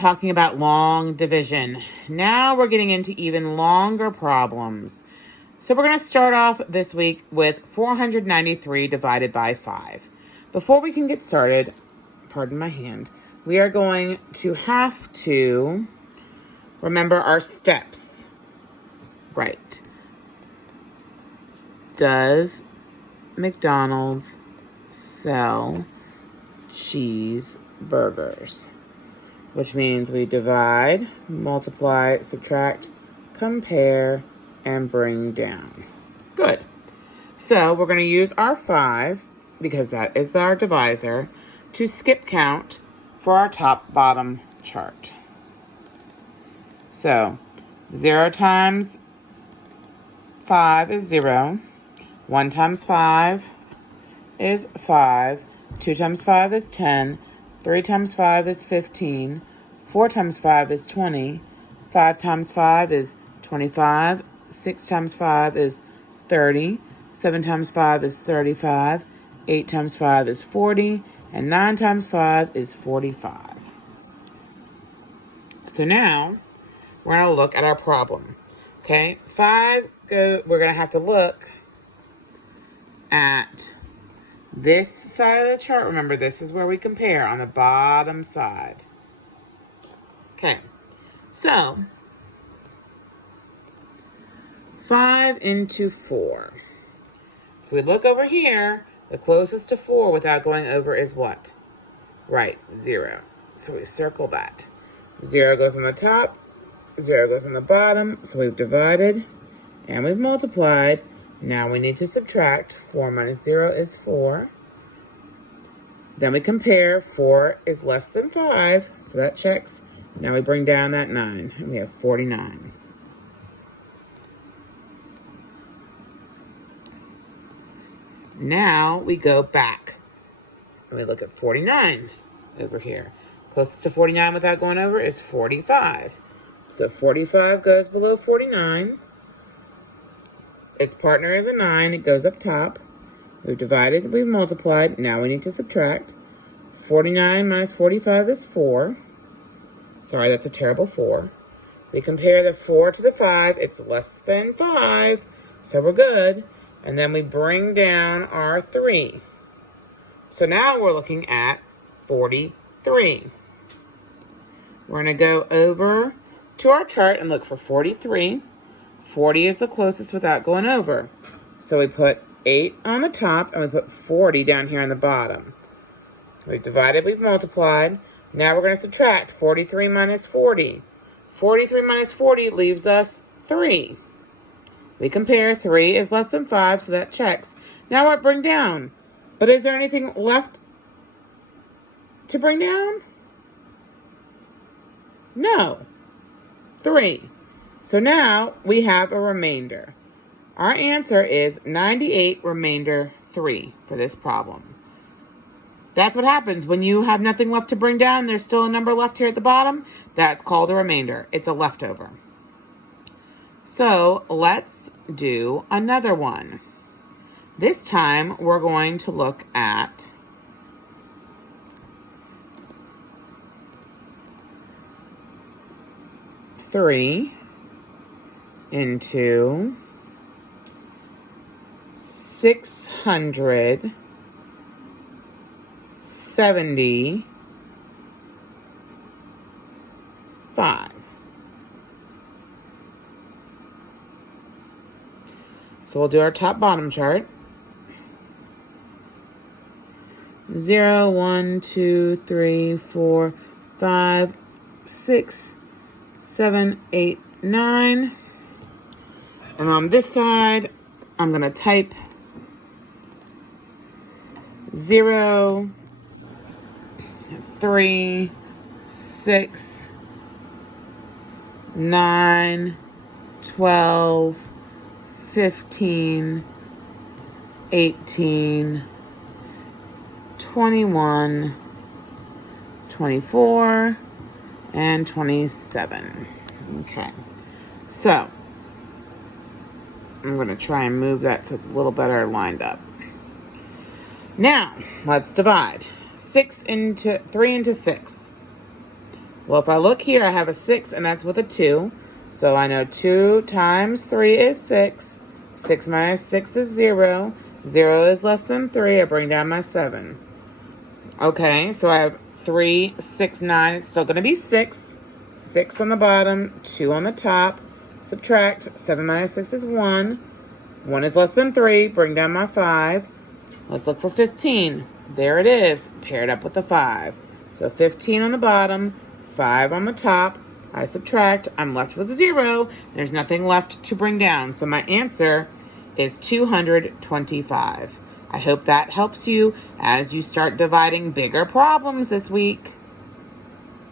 talking about long division. Now we're getting into even longer problems. So we're going to start off this week with 493 divided by 5. Before we can get started, pardon my hand, we are going to have to remember our steps. Right. Does McDonald's sell cheeseburgers? Which means we divide, multiply, subtract, compare, and bring down. Good. So we're going to use our 5, because that is our divisor, to skip count for our top-bottom chart. So 0 times 5 is 0. 1 times 5 is 5. 2 times 5 is 10. 3 times 5 is 15. 4 times 5 is 20. 5 times 5 is 25. 6 times 5 is 30. 7 times 5 is 35. 8 times 5 is 40. And 9 times 5 is 45. So now we're going to look at our problem. Okay, we're going to have to look at this side of the chart. Remember, this is where we compare, on the bottom side. Okay, so 5 into 4. If we look over here, the closest to 4 without going over is what? Right, 0. So we circle that. 0 goes on the top, 0 goes on the bottom. So we've divided and we've multiplied. Now we need to subtract. 4 minus 0 is 4. Then we compare. 4 is less than 5, so that checks. Now we bring down that 9, and we have 49. Now we go back, and we look at 49 over here. Closest to 49 without going over is 45. So 45 goes below 49. Its partner is a 9. It goes up top. We've divided, we've multiplied. Now we need to subtract. 49 minus 45 is 4. Sorry, that's a terrible 4. We compare the 4 to the 5. It's less than 5, so we're good. And then we bring down our 3. So now we're looking at 43. We're going to go over to our chart and look for 43. 40 is the closest without going over. So we put 8 on the top and we put 40 down here on the bottom. We've divided, we've multiplied. Now we're going to subtract 43 minus 40. 43 minus 40 leaves us 3. We compare. 3 is less than 5, so that checks. Now what bring down? But is there anything left to bring down? No. 3. So now we have a remainder. Our answer is 98 remainder 3 for this problem. That's what happens when you have nothing left to bring down. There's still a number left here at the bottom. That's called a remainder. It's a leftover. So let's do another one. This time we're going to look at three into 675. So we'll do our top bottom chart. 0, 1, 2, 3, 4, 5, 6, 7, 8, 9. And on this side, I'm going to type 0, 3, 6, 9, 12, 15, 18, 21, 24, and 27. Okay, so I'm going to try and move that so it's a little better lined up. Now, let's divide. 3 into 6. Well, if I look here, I have a 6, and that's with a 2. So I know 2 times 3 is 6. 6 minus 6 is 0. 0 is less than 3. I bring down my 7. Okay, so I have 3, 6, 9. It's still going to be 6. 6 on the bottom, 2 on the top. Subtract. 7 minus 6 is 1. 1 is less than 3. Bring down my 5. Let's look for 15. There it is, paired up with the 5. So 15 on the bottom, 5 on the top. I subtract. I'm left with 0. There's nothing left to bring down. So my answer is 225. I hope that helps you as you start dividing bigger problems this week.